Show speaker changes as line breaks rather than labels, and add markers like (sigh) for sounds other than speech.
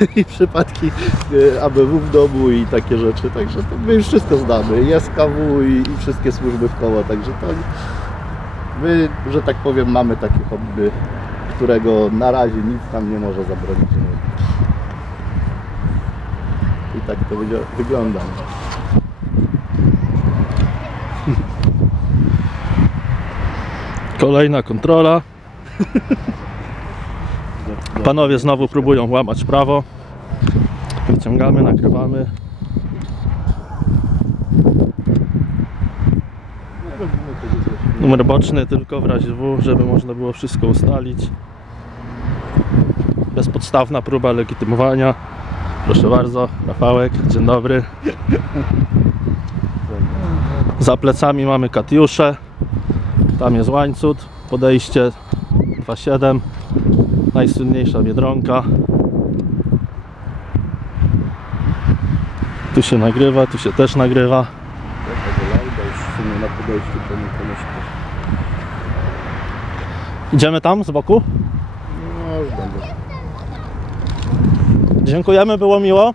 (laughs) i przypadki e, ABW w domu i takie rzeczy, także to my już wszystko znamy. Jest KW i, i wszystkie służby w koło, także to my, że tak powiem, mamy takie hobby, którego na razie nic nam nie może zabronić. I tak to wyglą- wygląda.
Kolejna kontrola. (laughs) Panowie znowu próbują łamać prawo. Wyciągamy, nagrywamy. Numer boczny tylko w razie W, żeby można było wszystko ustalić. Bezpodstawna próba legitymowania. Proszę bardzo, Rafałek, dzień dobry. Za plecami mamy Katiuszę. Tam jest łańcuch, podejście 2.7, najsłynniejsza Biedronka. Tu się nagrywa, tu się też nagrywa. Idziemy tam z boku?
No, już będę.
Dziękujemy, było miło.